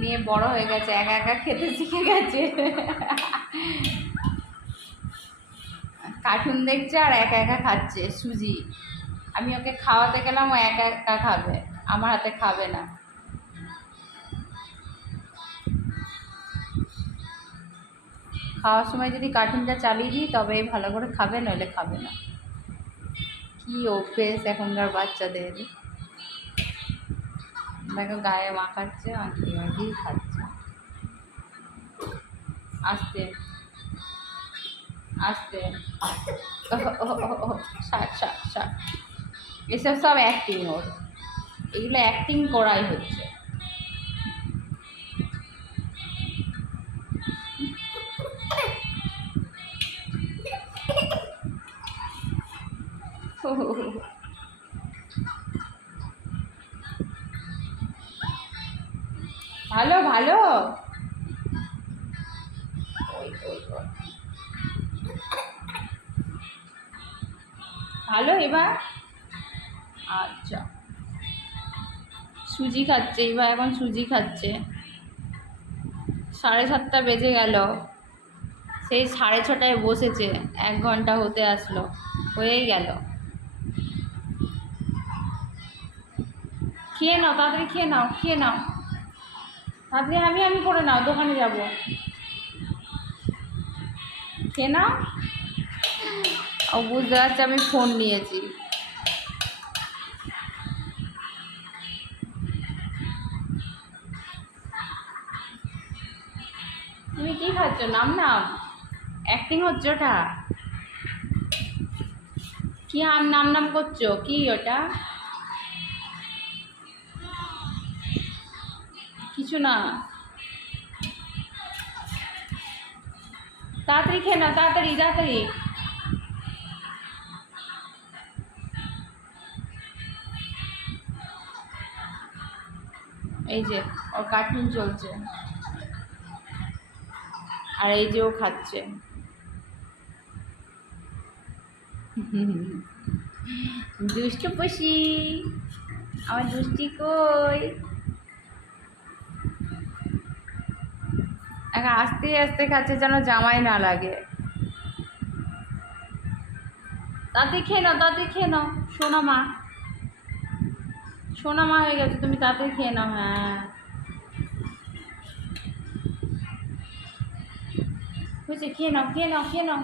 মেয়ে বড় হয়ে গেছে, একা একা খেতে শিখে গেছে। কার্টুন দেখছে আর একা একা খাচ্ছে সুজি। আমি ওকে খাওয়াতে গেলাম, ও একা একা খাবে, আমার হাতে খাবে না। খাওয়ার সময় যদি কার্টুনটা চালিয়ে দিই তবেই ভালো করে খাবে, নইলে খাবে না। কি অভ্যেস এখনকার বাচ্চাদের! দেখো গায়ে মাখাচ্ছে, মাখিয়ে মাখিয়ে খাচ্ছে। আস্তে আস্তে। এসব সব অ্যাক্টিং ওর, এগুলো অ্যাক্টিং করাই হচ্ছে। ভালো ভালো। ভালো এবার। আচ্ছা, সুজি খাচ্ছে এবার, এখন সুজি খাচ্ছে। 7:30 বেজে গেল, সেই 6:30টায় বসেছে, 1 ঘন্টা হতে আসলো, হয়েই গেল। খেয়ে নাও তাড়াতাড়ি, খেয়ে নাও, খেয়ে নাও তাড়াতাড়ি, আমি করে নাও, দোকানে যাব। খেয়ে নাও। ও বুঝতে পারছে আমি ফোন নিয়েছি। তুমি কি খাচ্ছ? নাম নাম অ্যাক্টিং হচ্ছে ওটা? কি নাম নাম করছো? কি ওটা? কিছু না, তাড়াতাড়ি খেয়ে নাও, তাড়াতাড়ি তাড়াতাড়ি। এই যে ওর কার্টুন চলছে, আর এই যে ও খাচ্ছে। দুষ্টু পুষি, আমার দুষ্টি কই? এখন আস্তে আস্তে খাচ্ছে যেন জামাই না লাগে। তাড়াতাড়ি খেয়ে নাও, তাড়াতাড়ি খেয়ে নাও, সোনা মা, সোনা মা হয়ে গেছে তুমি, তাড়াতাড়ি খেয়ে নাও। হ্যাঁ বুঝছি, খেয়ে নাও, খেয়ে নাও, খেয়ে নাও।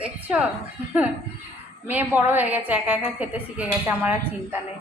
দেখছো, মেয়ে বড় হয়ে গেছে, একা একা খেতে শিখে গেছে, আমার আর চিন্তা নেই।